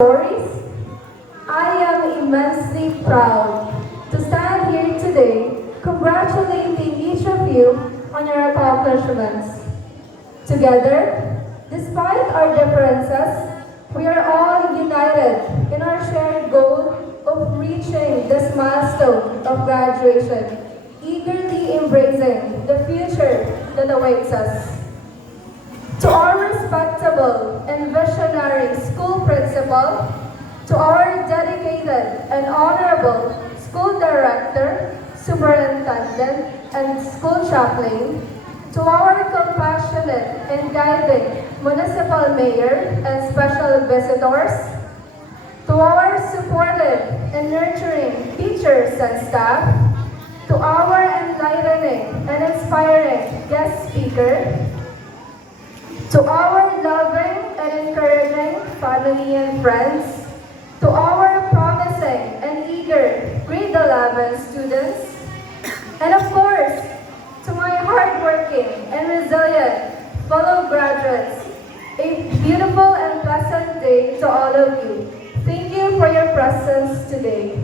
Stories. I am immensely proud to stand here today congratulating each of you on your accomplishments. Together, despite our differences, we are all united in our shared goal of reaching this milestone of graduation, eagerly embracing the future that awaits us. To our respectable and visionary school principal, to our dedicated and honorable school director, superintendent, and school chaplain, to our compassionate and guiding municipal mayor and special visitors, to our supportive and nurturing teachers and staff, to our enlightening and inspiring guest speaker, to our loving and encouraging family and friends, to our promising and eager grade 11 students, and of course, to my hardworking and resilient fellow graduates, a beautiful and pleasant day to all of you. Thank you for your presence today.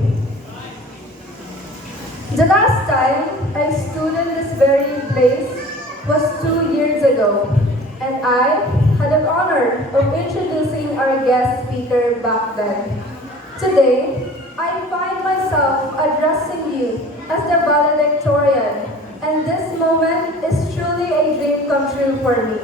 The last time I stood in this very place was 2 years ago, and I had the honor of introducing our guest speaker back then. Today, I find myself addressing you as the valedictorian, and this moment is truly a dream come true for me.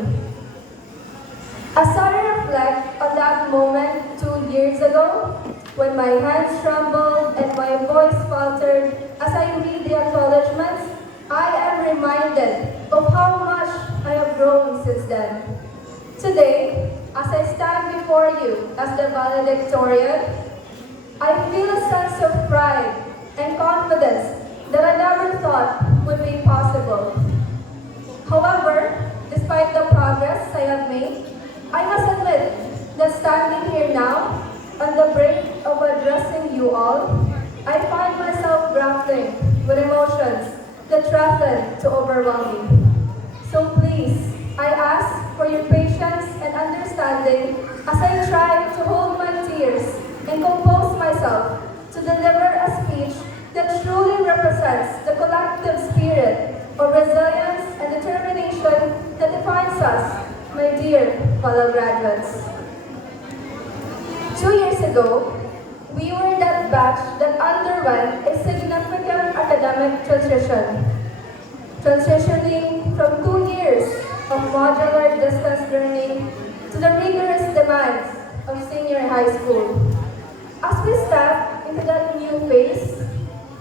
As I reflect on that moment 2 years ago, when my hands trembled and my voice faltered as I read the acknowledgements, I am reminded of how much I have grown since then. Today, as I stand before you as the valedictorian, I feel a sense of pride and confidence that I never thought would be possible. However, despite the progress I have made, I must admit that standing here now, on the brink of addressing you all, I find myself grappling with emotions that threaten to overwhelm me. So please, I ask for your patience and understanding as I try to hold my tears and compose myself to deliver a speech that truly represents the collective spirit of resilience and determination that defines us, my dear fellow graduates. 2 years ago, we were that batch that underwent a significant academic transitioning from 2 years of modular distance learning to the rigorous demands of senior high school. As we step into that new phase,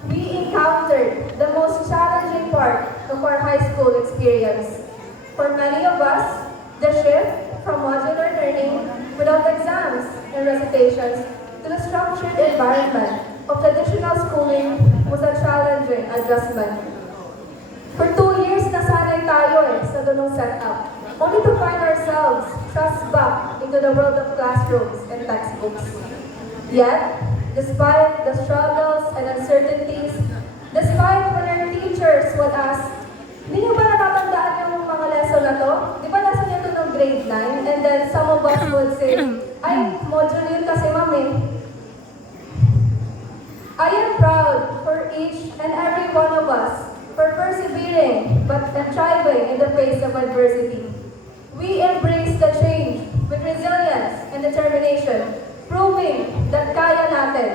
we encountered the most challenging part of our high school experience. For many of us, the shift from modular learning without exams and recitations to the structured environment of traditional schooling was a challenging adjustment. For 2 years, nasanay tayo sa ganung setup, only to find ourselves thrust back into the world of classrooms and textbooks. Yet, despite the struggles and uncertainties, despite when our teachers would ask, "Hindi niyo ba natatandaan yung mga lesson na to? Di ba nasa niyo to ng grade 9?" And then some of us would say, "Ay, module yun kasi mami." I am proud for each and every one of us for persevering and thriving in the face of adversity. We embrace the change with resilience and determination, proving that kaya natin.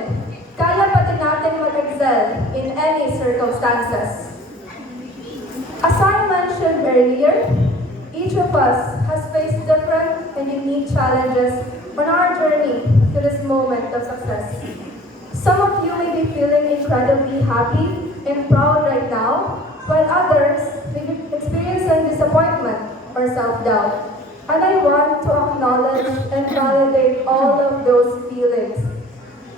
Kaya pa din natin mag-excel in any circumstances. As I mentioned earlier, each of us has faced different and unique challenges on our journey to this moment of success. Some of you may be feeling incredibly happy and proud right now, while others may be experiencing disappointment or self-doubt. And I want to acknowledge and validate all of those feelings.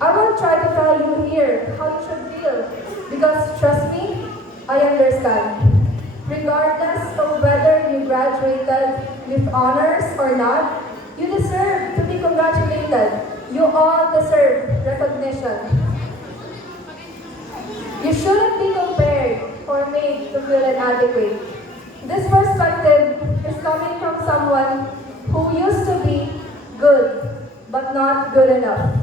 I won't try to tell you here how you should feel, because trust me, I understand. Regardless of whether you graduated with honors or not, you deserve to be congratulated. You all deserve recognition. You shouldn't be compared or made to feel inadequate. This perspective is coming from someone who used to be good, but not good enough.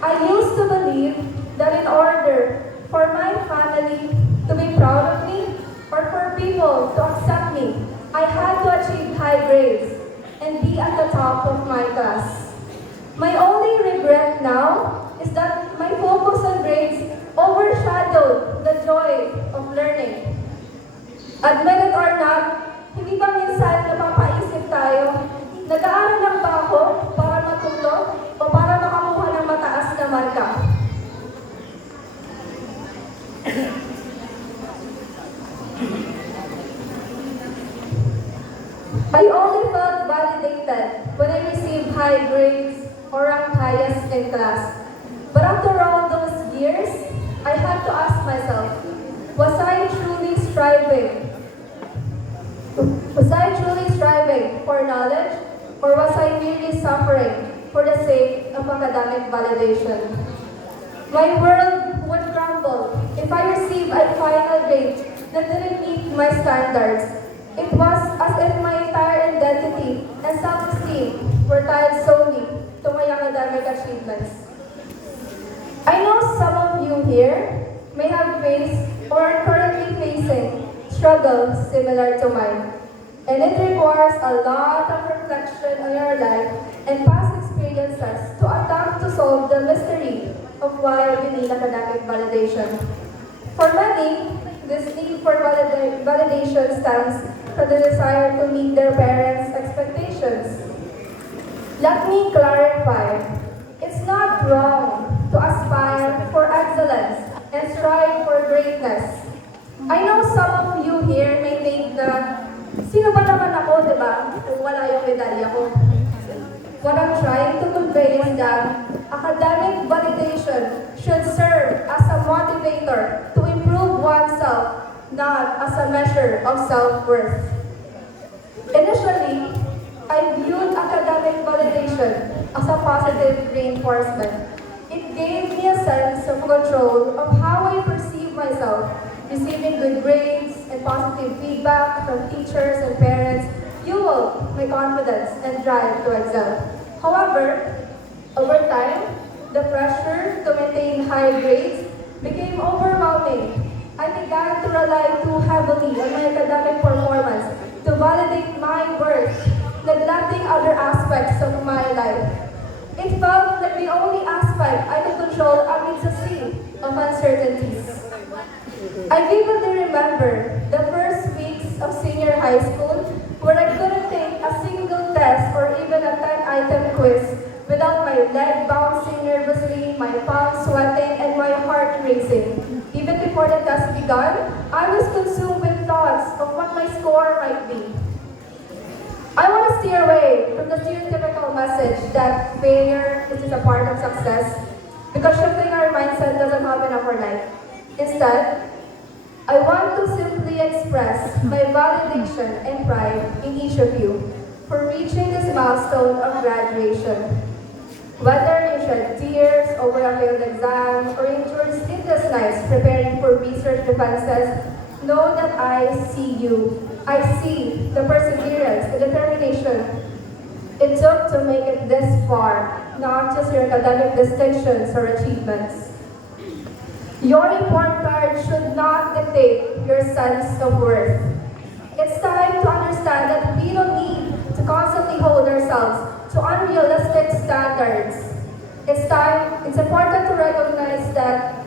I used to believe that in order for my family to be proud of me or for people to accept me, I had to achieve high grades and be at the top of my class. My only regret now is that my focus on grades overshadowed the joy of learning. Admit it or not, hindi ba minsan napapaisip tayo, nag-aaral lang ba ako para matuto o para makakuha ng mataas na marka? I only felt validated when I received high grades or ranked highest in class. But after all those years, I had to ask myself, was I truly striving? Was I truly striving for knowledge, or was I merely suffering for the sake of academic validation? My world would crumble if I received a final grade that didn't meet my standards. It was as if my entire identity and self-esteem were tied solely to my academic achievements. I know some of you here may have faced or are currently facing struggles similar to mine. And it requires a lot of reflection on your life and past experiences to attempt to solve the mystery of why we need academic validation. For many, this need for validation stems from the desire to meet their parents' expectations. Let me clarify, it's not wrong to aspire for excellence and strive for greatness. I know some of you here may think na, sino ba naman ako, di ba, kung wala yung medalya ko? What I'm trying to convey is that academic validation should serve as a motivator to improve oneself, not as a measure of self-worth. Initially, I viewed academic validation as a positive reinforcement. It gave me a sense of control of how I perceive myself. Receiving good grades and positive feedback from teachers and parents fueled my confidence and drive to excel. However, over time, the pressure to maintain high grades became overwhelming. I began to rely too heavily on my academic performance to validate my worth, neglecting other aspects of my life. It felt like the only aspect I could control amidst a sea of uncertainties. I vividly remember the first weeks of senior high school where I couldn't take a single test or even a 10-item quiz without my leg bouncing nervously, my palms sweating, and my heart racing. Even before the test began, I was consumed with thoughts of what my score might be. I want to steer away from the stereotypical message that failure is just a part of success because shifting our mindset doesn't happen overnight. Instead, I want to simply express my validation and pride in each of you for reaching this milestone of graduation. Whether you shed tears over a failed exam or endured sleepless nights preparing for research defenses, know that I see you. I see the perseverance, the determination it took to make it this far, not just your academic distinctions or achievements. Your report card should not dictate your sense of worth. It's time to understand that we don't need to constantly hold ourselves to unrealistic standards. It's important to recognize that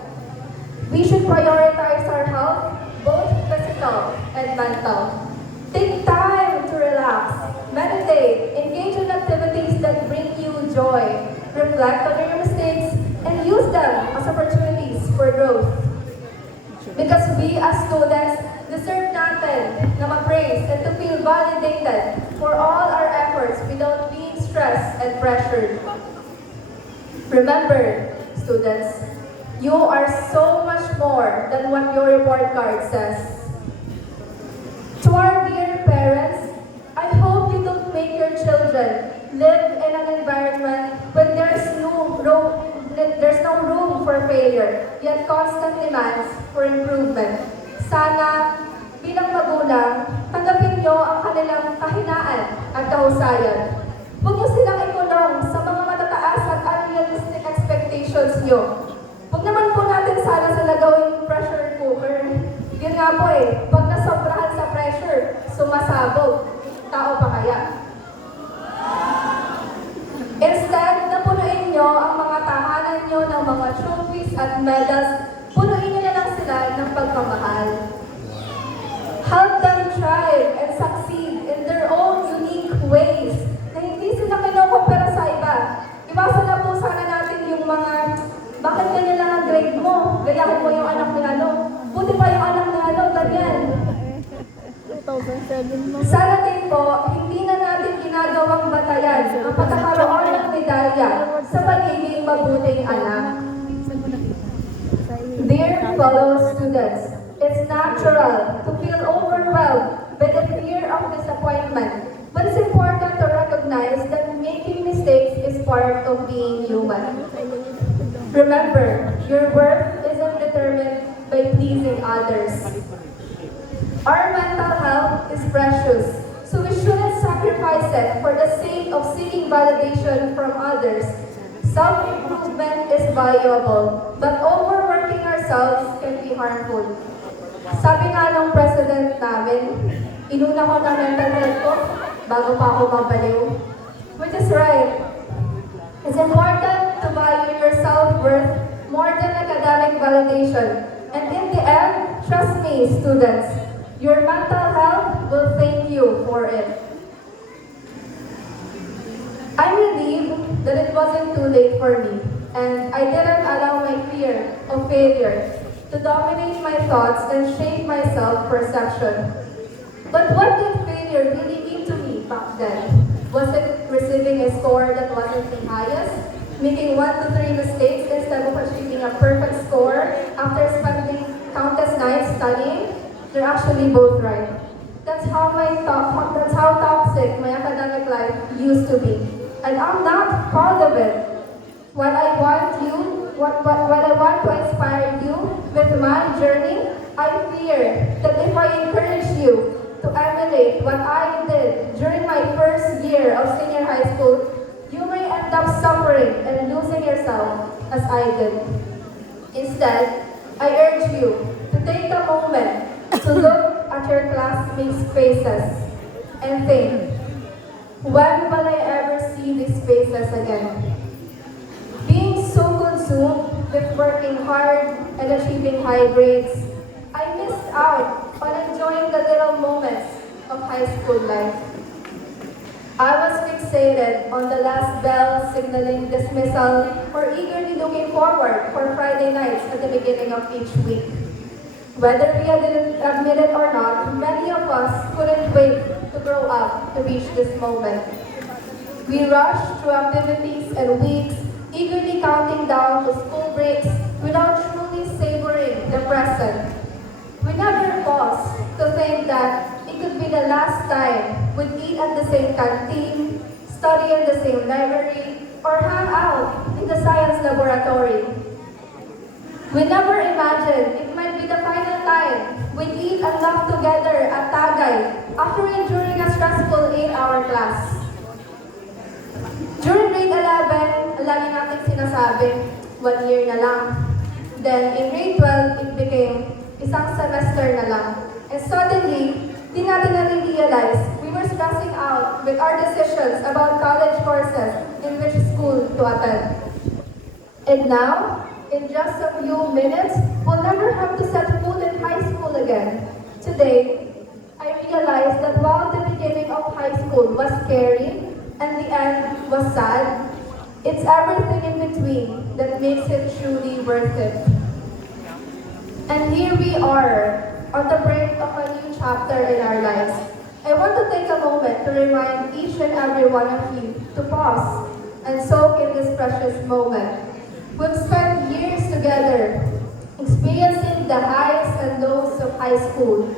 we should prioritize our health, both physical and mental. Take time to relax, meditate, engage in activities that bring you joy, reflect on your mistakes, and use them as opportunities for growth. Because we as students deserve natin na ma-praise and to feel validated for all our efforts without being stressed and pressured. Remember, students, you are so much more than what your report card says. To our dear parents, I hope you don't make your children live in an environment when there's no room for failure, yet constant demands for improvement. Sana, bilang magulang, tanggapin niyo ang kanilang kahinaan at kahusayan. Huwag niyo silang ikulong sa mga nyo. Huwag naman po natin sana sila gawing pressure cooker. Yun nga po pag nasobrahan sa pressure, sumasabog. Tao pa kaya? Instead, napunuin nyo ang mga tahanan nyo ng mga trophies at medals, punuin nyo na lang sila ng pagmamahal. Help them thrive and succeed in their own unique ways na hindi sila kinokopera sa iba. Iwasan na po sana natin yung mga, bakit ganyan lang ang grade mo? Gayahin mo yung anak ni ano? Buti pa yung anak ni ano, ganyan. 2007 Sana din po, hindi na natin ginagawang batayan ang pagkakaroon ng medalya sa pagiging mabuting anak. Dear fellow students, it's natural to feel overwhelmed by the fear of disappointment, but it's important to recognize that making mistakes is part of being human. Remember, your worth isn't determined by pleasing others. Our mental health is precious, so we shouldn't sacrifice it for the sake of seeking validation from others. Self-improvement is valuable, but overworking ourselves can be harmful. Sabi nga nung president namin, inuna ko na mental health ko bago pa ako mabaliw. Which is right. It's important to value your self-worth more than academic validation. And in the end, trust me, students, your mental health will thank you for it. I'm relieved that it wasn't too late for me, and I didn't allow my fear of failure to dominate my thoughts and shape my self-perception. But what did failure really mean to me back then? Was it receiving a score that wasn't the highest? Making 1 to 3 mistakes instead of achieving a perfect score after spending countless nights studying? They're actually both right. That's how toxic my academic life used to be. And I'm not proud of it. What I want to inspire you with my journey, I fear that if I encourage you to emulate what I did during my first year of senior high school, you may end up suffering and losing yourself as I did. Instead, I urge you to take a moment to look at your classmates' faces and think, when will I ever see these faces again? Being so consumed with working hard and achieving high grades, I missed out on enjoying the little moments of high school life. I was fixated on the last bell signaling dismissal or eagerly looking forward for Friday nights at the beginning of each week. Whether we didn't admit it or not, many of us couldn't wait to grow up to reach this moment. We rushed through activities and weeks, eagerly counting down to school breaks without truly savoring the present. We never paused to think that it could be the last time we'd eat at the same canteen, study in the same library, or hang out in the science laboratory. We never imagined it might be the final time we'd eat and laugh together at Tagay after enduring a stressful 8-hour class. During grade 11, lagi natin sinasabi, 1 year na lang. Then in grade 12, it became isang semester na lang. And suddenly, di natin na-realize we were stressing out with our decisions about college courses in which school to attend. And now, in just a few minutes, we'll never have to set foot in high school again. Today, I realized that while the beginning of high school was scary and the end was sad, it's everything in between that makes it truly worth it. And here we are, on the brink of a new chapter in our lives. I want to take a moment to remind each and every one of you to pause and soak in this precious moment. We've spent years together, experiencing the highs and lows of high school.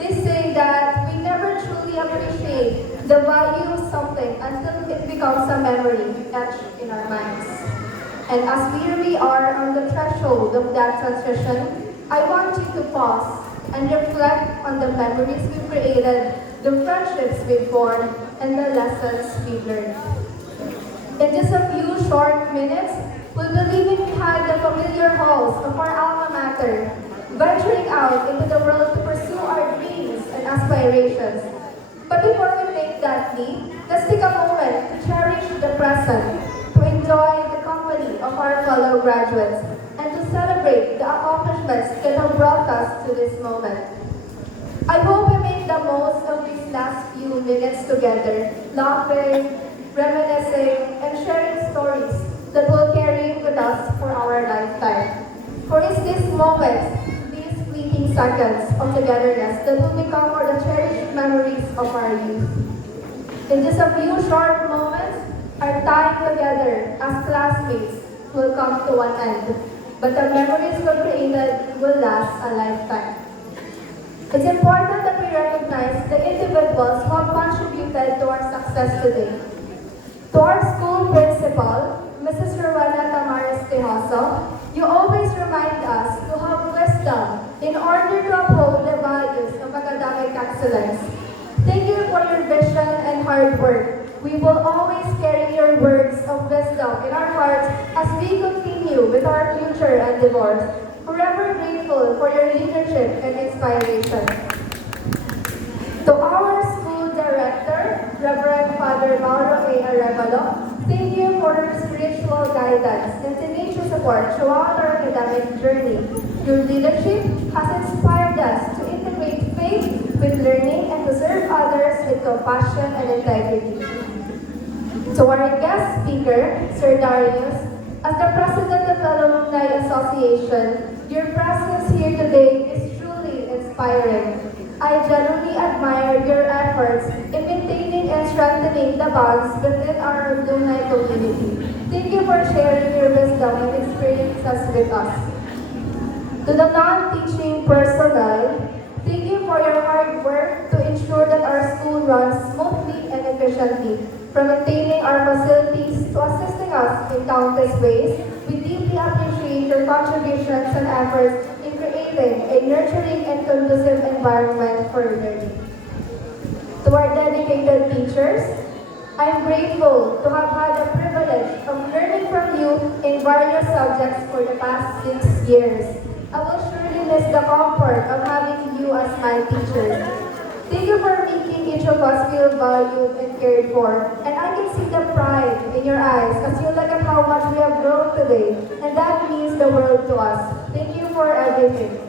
They say that we never truly appreciate the value of something until it becomes a memory etched in our minds. And as here we are on the threshold of that transition, I want you to pause and reflect on the memories we've created, the friendships we've formed, and the lessons we've learned. In just a few short minutes, We'll be leaving behind the familiar halls of our alma mater, venturing out into the world to pursue our dreams and aspirations. But before we make that leap, let's take a moment to cherish the present, to enjoy the company of our fellow graduates, and to celebrate the accomplishments that have brought us to this moment. I hope we make the most of these last few minutes together, laughing, reminiscing, and sharing stories that will carry with us for our lifetime. For it's these moments, these fleeting seconds of togetherness that will become the cherished memories of our youth. In just a few short moments, our time together as classmates will come to an end, but the memories we created will last a lifetime. It's important that we recognize the individuals who have contributed to our success today. To our school principal, Mrs. Rowena Tamares Tejoso, you always remind us to have wisdom in order to uphold the values of academic excellence. Thank you for your vision and hard work. We will always carry your words of wisdom in our hearts as we continue with our future endeavors. Forever grateful for your leadership and inspiration. To our school director, Reverend Father Mauro A. Arevalo, thank you for your spiritual guidance and tenacious support throughout our academic journey. Your leadership has inspired us to integrate faith with learning and to serve others with compassion and integrity. To our guest speaker, Sir Darius, as the President of the Alumni Association, your presence here today is truly inspiring. I genuinely admire your efforts in maintaining and strengthening the bonds within our alumni community. Thank you for sharing your wisdom and experiences with us. To the non-teaching personnel, thank you for your hard work to ensure that our school runs smoothly and efficiently. From maintaining our facilities to assisting us in countless ways, we deeply appreciate your contributions and efforts in creating a nurturing and conducive environment for learning. To our dedicated teachers, I am grateful to have had the privilege of learning from you in various subjects for the past 6 years. I will surely miss the comfort of having you as my teachers. Thank you for making each of us feel valued and cared for. And I can see the pride in your eyes as you look at how much we have grown today. And that means the world to us. Thank you for everything.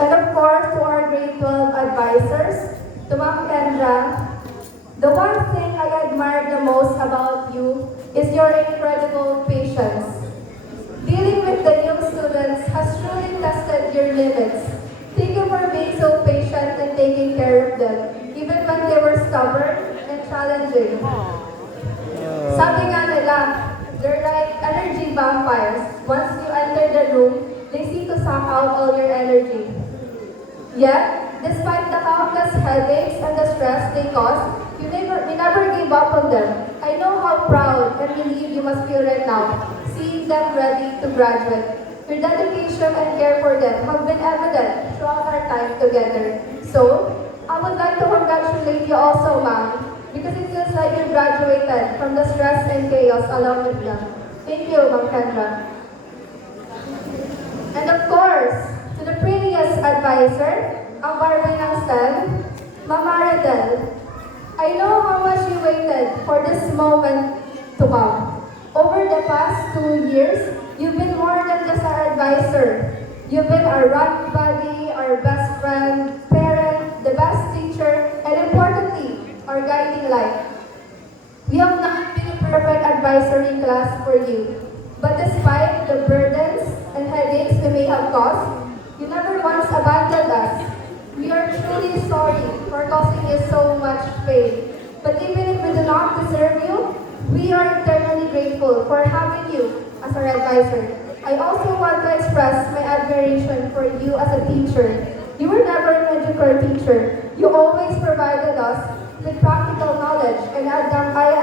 And of course, to our grade 12 advisors, to Ma'am Kendra, the one thing I admire the most about you is your incredible patience. Dealing with the new students has truly tested your limits. Thank you for being so patient and taking care of them, even when they were stubborn and challenging. Sabi nga nila, they're like energy vampires. Once you enter the room, they seem to suck out all your energy. Yet, despite the countless headaches and the stress they cause, you never gave up on them. I know how proud and relieved you must feel right now, seeing them ready to graduate. Your dedication and care for them have been evident throughout our time together. So, I would like to congratulate you also, ma'am, because it feels like you graduated from the stress and chaos along with them. Thank you, Ma'am Kendra. And of course, to the prettiest advisor, ang Barbie ng STEM, Ma'am Maridel. I know how much you waited for this moment to come. Over the past 2 years, you've been more than just our advisor. You've been our run buddy, our best friend, parent, the best teacher, and importantly, our guiding light. We have not been a perfect advisory class for you, but despite the burdens and headaches we may have caused, you never once abandoned us. We are truly sorry for causing you so much pain, but even if we do not deserve you, we are eternally grateful for having you as our advisor. I also want to express my admiration for you as a teacher. You were never a mediocre teacher. You always provided us with practical knowledge, and I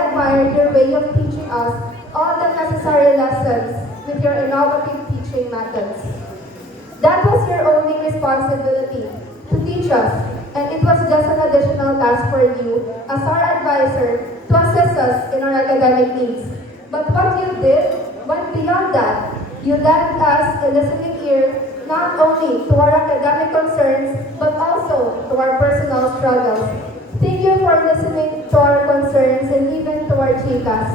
admire your way of teaching us all the necessary lessons with your innovative teaching methods. That was your only responsibility, to teach us, and it was just an additional task for you as our advisor to assist us in our academic needs. But what you did went beyond that. You lent us a listening ear not only to our academic concerns, but also to our personal struggles. Thank you for listening to our concerns and even to our chicas.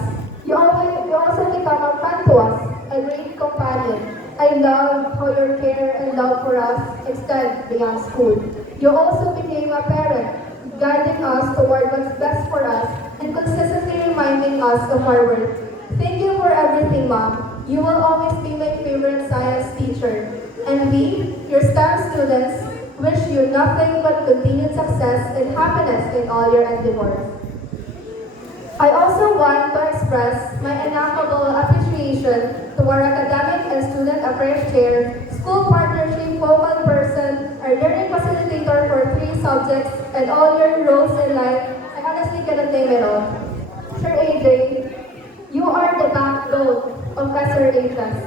You also become a friend to us, a great companion. I love how your care and love for us extend beyond school. You also became a parent, guiding us toward what's best for us and consistently reminding us of our worth. Thank you for everything, Mom. You will always be my favorite science teacher. And we, your STEM students, wish you nothing but continued success and happiness in all your endeavors. I also want to express my ineffable appreciation to our academic and student affairs chair, school partnership focal person, our learning facilitator for 3 subjects, and all your roles in life. I honestly cannot name it all. Sir AJ, you are the backbone of SRHS,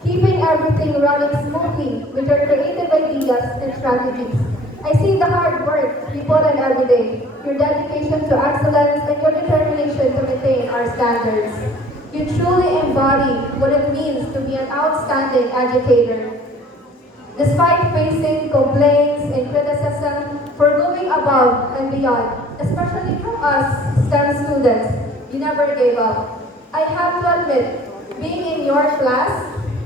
keeping everything running smoothly with your creative ideas and strategies. I see the hard work you put in every day, your dedication to excellence, and your determination to maintain our standards. You truly embody what it means to be an outstanding educator. Despite facing complaints and criticism for going above and beyond, especially from us STEM students, you never gave up. I have to admit, being in your class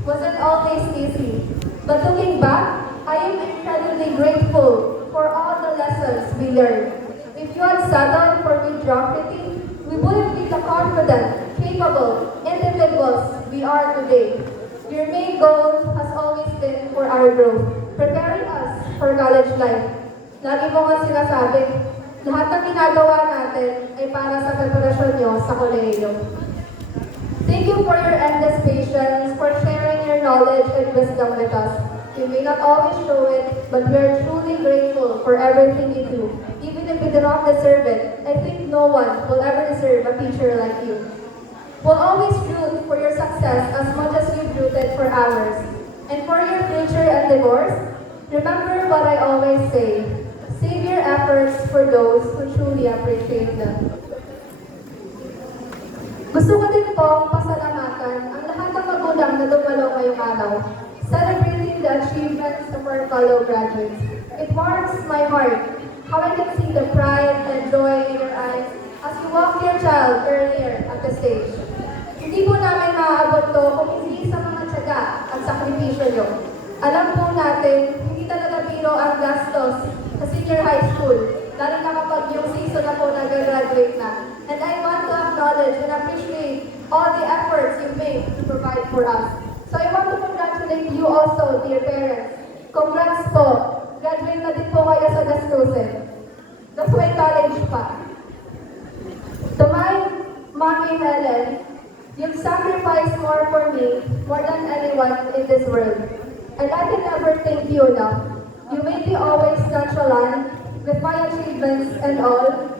wasn't always easy, but looking back, I am incredibly grateful for all the lessons we learned. If you had settled for mediocrity, we wouldn't be the confident, capable individuals we are today. Your main goal has always been for our growth, preparing us for college life. Lagi mo nga sinasabi, lahat ng ginagawa natin ay para sa preparasyon nyo sa kolehiyo. Thank you for your endless patience, for sharing your knowledge and wisdom with us. You may not always show it, but we are truly grateful for everything you do. Even if we do not deserve it, I think no one will ever deserve a teacher like you. We'll always root for your success as much as you've rooted for ours. And for your future endeavors, remember what I always say. Save your efforts for those who truly appreciate them. Gusto ko din pong pasalamatan ang lahat ng magulang na dumalo ngayong araw, celebrating the achievements of our fellow graduates. It warms my heart how I can see the pride and joy in your eyes as you walk your child earlier at the stage. Hindi po namin maaabot to kung hindi sa mga tiyaga at sakripisyo nyo. Alam po natin, hindi talaga biro ang gastos sa senior high school, lalo na kapag yung season na po nag-graduate na. And I want to acknowledge and appreciate all the efforts you made to provide for us. So I want to congratulate you also, dear parents. Congrats po. Graduate na din po kayo sa gastusin. Gasway college pa. To my mommy Helen, you've sacrificed more for me, more than anyone in this world. And I can never thank you enough. You made me always nonchalant with my achievements and all.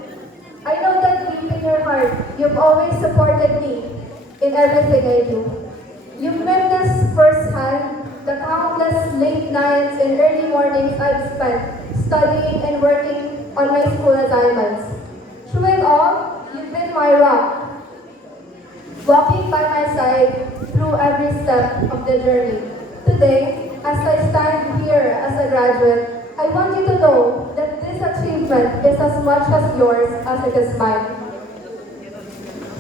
I know that deep in your heart, you've always supported me in everything I do. You've witnessed firsthand the countless late nights and early mornings I've spent studying and working on my school assignments. Through it all, you've been my rock, walking by my side through every step of the journey. Today, as I stand here as a graduate, I want you to know that this achievement is as much as yours as it is mine.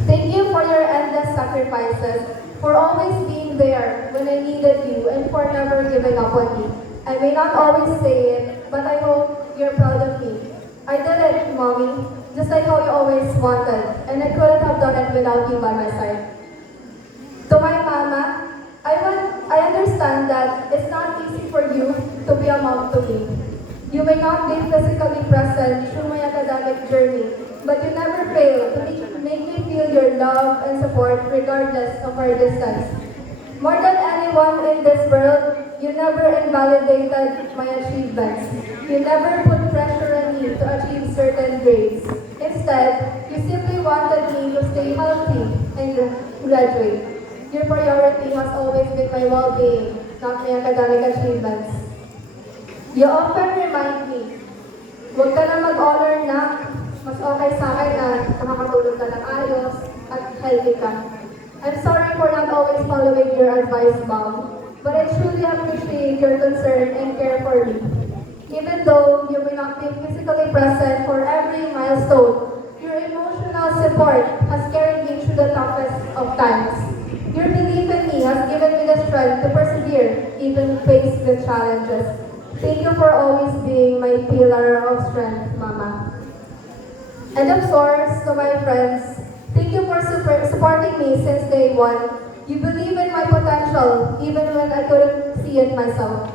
Thank you for your endless sacrifices, for always being there when I needed you, and for never giving up on me. I may not always say it, but I hope you're proud of me. I did it, Mommy, just like how you always wanted, and I couldn't have done it without you by my side. To my mama, I understand that it's not easy for you to be a mom to me. You may not be physically present through my academic journey, but you never fail to make me feel your love and support regardless of our distance. More than anyone in this world, you never invalidated my achievements. You never put pressure on me to achieve certain grades. Instead, you simply wanted me to stay healthy and graduate. Your priority has always been my well-being, not my academic achievements. You often remind me, huwag ka na mag-honor na mas okay sa akin na makakatulog ka ng ayos at healthy ka. I'm sorry for not always following your advice, Mom, but I truly appreciate your concern and care for me. Even though you may not be physically present for every milestone, your emotional support has carried me through the toughest of times. Your belief in me has given me the strength to persevere, even face the challenges. Thank you for always being my pillar of strength, Mama. And of course, to my friends, thank you for supporting me since day one. You believe in my potential, even when I couldn't see it myself.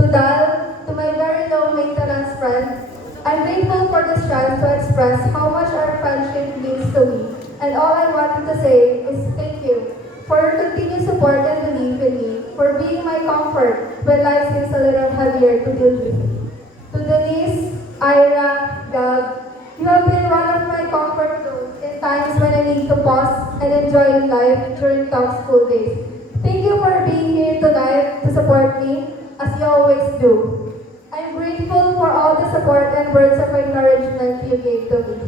To Dal, to my very low maintenance friend, I'm grateful for this chance to express how much our friendship means to me. And all I wanted to say is thank you for your continued support and belief in me, for being my comfort when life seems a little heavier to deal with. To Denise, Ira, Gab, you have been one of my comfort zones in times when I need to pause and enjoy life during tough school days. Thank you for being here tonight to support me, as you always do. I'm grateful for all the support and words of encouragement you gave to me.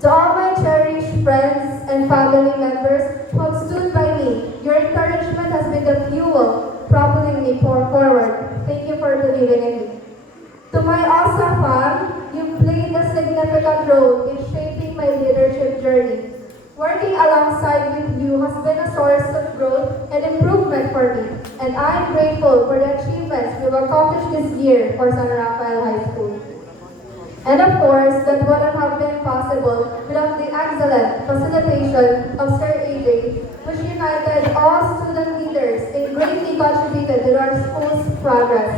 To all my cherished friends and family members who have stood by me, your encouragement has been the fuel propelling me forward. Thank you for believing in me. To my ASA fam, you played a significant role in shaping my leadership journey. Working alongside with you has been a source of growth and improvement for me, and I am grateful for the achievements we've accomplished this year for San Rafael High School. And of course, that wouldn't have been possible without the excellent facilitation of Sir AJ, which united all student leaders and greatly contributed to our school's progress.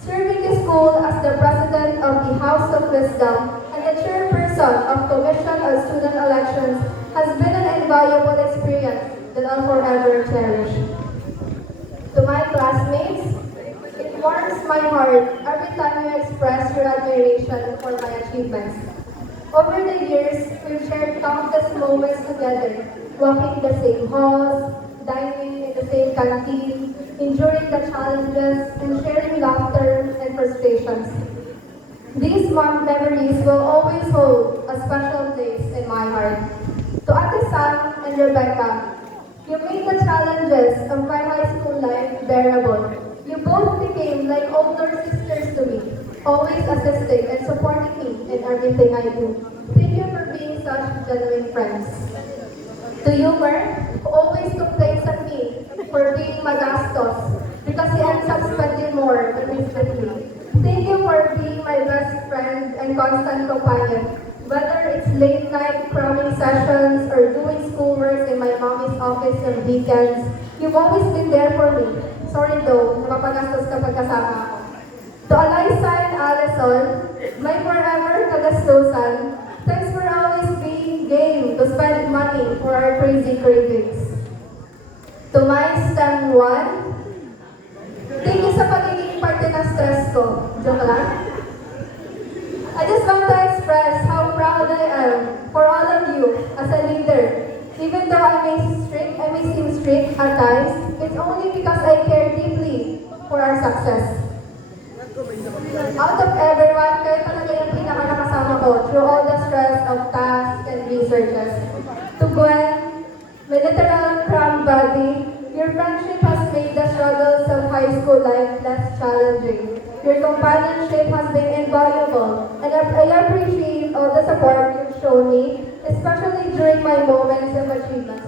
Serving the school as the president of the House of Wisdom and the chairperson of Commission on Student Elections has been an invaluable experience that I'll forever cherish. To my classmates, it warms my heart every time you express your admiration for my achievements. Over the years, we've shared countless moments together, walking the same halls, dining in the same canteen, enduring the challenges, and sharing laughter and frustrations. These memories will always hold a special place in my heart. To Ate Sam and Rebecca, you made the challenges of my high school life bearable. You both became like older sisters to me, always assisting and supporting me in everything I do. Thank you for being such genuine friends. To Humor, who always complains at me for being magastos because he ends up spending more than he's with me. Thank you for being my best friend and constant companion. Whether it's late night cramming sessions or doing schoolwork in my mommy's office on weekends, you've always been there for me. Sorry though, napapagastos kapag kasama ako. To Alyssa and Allison, my forever kagastosan, thanks for always being game to spend money for our crazy cravings. To my STEM 1, thank you sa pagiging parte ng stress ko. Joke lang. I just want to express how proud I am for all of you as a leader. Even though I may seem strict at times, it's only because I care deeply for our success. Out of everyone, kayo talaga yung pinaka-nakasama ko through all the stress of tasks and researches. To Gwen, my literal cram buddy, your friendship has made the struggles of high school life less challenging. Your companionship has been invaluable, and I appreciate all the support you've shown me, especially during my moments of achievement.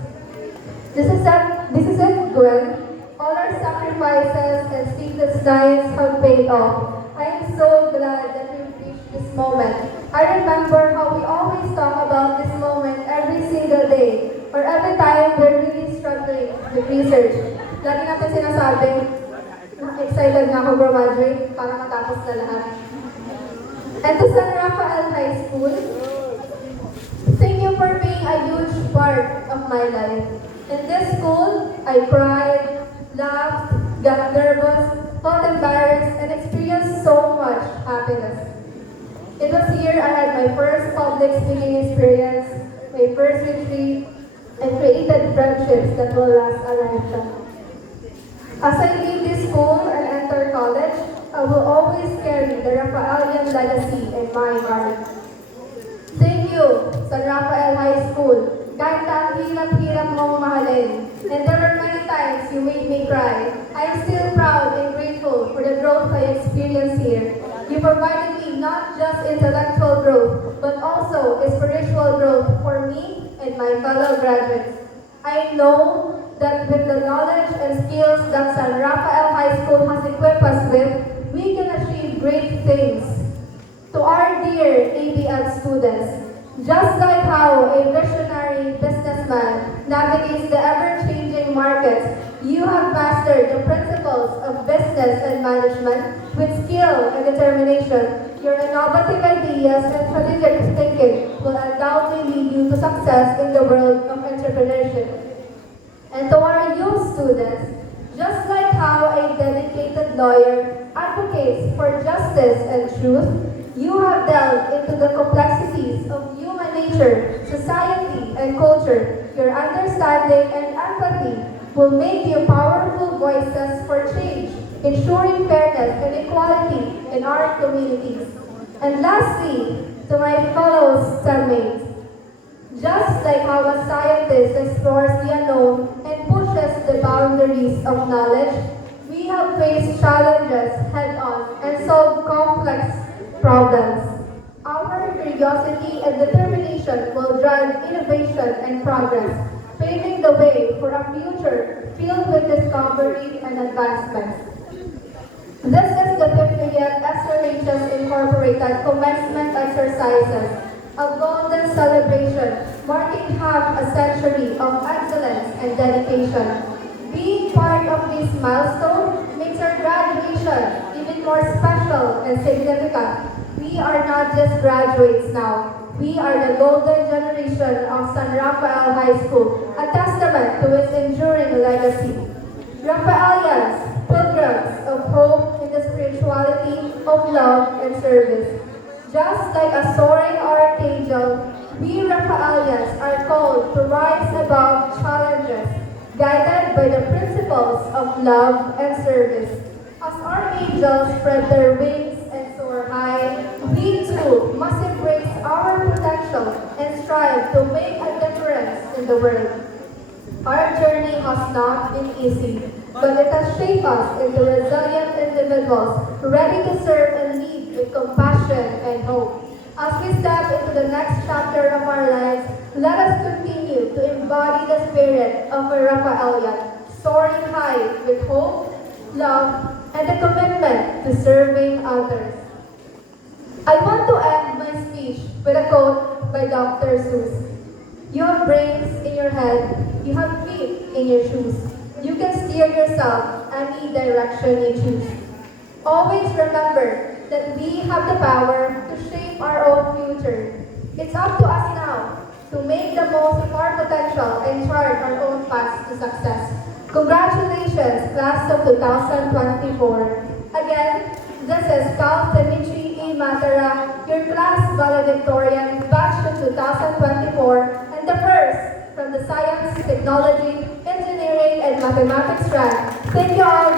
This is it, Gwen. All our sacrifices and sleepless nights have paid off. I am so glad that we've reached this moment. I remember how we always talk about this moment every single day, or every time we're really struggling with research. Lagi natin sinasabi, excited na ako graduate para matapos na lahat. And to San Rafael High School, thank you for being a huge part of my life. In this school, I cried, laughed, got nervous, felt embarrassed, and experienced so much happiness. It was here I had my first public speaking experience, my first retreat, and created friendships that will last a lifetime. As I leave this school and enter college, I will always carry the Rafaelian legacy in my heart. Thank you, San Rafael High School, Kahit ang hirap-hirap mong mahalin. And there were many times you made me cry. I am still proud and grateful for the growth I experienced here. You provided me not just intellectual growth, but also spiritual growth for me and my fellow graduates. I know that with the knowledge and skills that San Rafael High School has equipped us with, we can achieve great things. To our dear ABL students, just like how a visionary businessman navigates the ever-changing markets, you have mastered the principles of business and management with skill and determination. Your innovative ideas and strategic thinking will undoubtedly lead you to success in the world of entrepreneurship. And to our youth students, just like how a dedicated lawyer advocates for justice and truth, you have delved into the complexities of human nature, society, and culture. Your understanding and empathy will make you powerful voices for change, ensuring fairness and equality in our communities. And lastly, to my fellow STEMmates, just like how a scientist explores the unknown and pushes the boundaries of knowledge, we have faced challenges head-on and solved complex problems. Our curiosity and determination will drive innovation and progress, paving the way for a future filled with discovery and advancements. This is the 50th SRHS Incorporated Commencement Exercises, a golden celebration marking half a century of excellence and dedication. Being part of this milestone makes our graduation even more special and significant. We are not just graduates now. We are the golden generation of San Rafael High School, a testament to its enduring legacy. Rafaelians, pilgrims of hope in the spirituality of love and service. Just like a soaring archangel, we Rafaelians are called to rise above challenges, guided by the principles of love and service. As archangels spread their wings and soar high, we too must embrace our potential and strive to make a difference in the world. Our journey has not been easy, but it has shaped us into resilient individuals ready to serve and lead with compassion and hope. As we step into the next chapter of our lives, let us continue to embody the spirit of a Raphaelian, soaring high with hope, love, and a commitment to serving others. I want to end my speech with a quote by Dr. Seuss. You have brains in your head, you have feet in your shoes. You can steer yourself any direction you choose. Always remember that we have the power to shape our own future. It's up to us now to make the most of our potential and chart our own paths to success. Congratulations, class of 2024. Again, this is Cal Temichi E. Matara, your class valedictorian, batch of 2024, and the first from the Science, Technology, Engineering, and Mathematics rank. Thank you all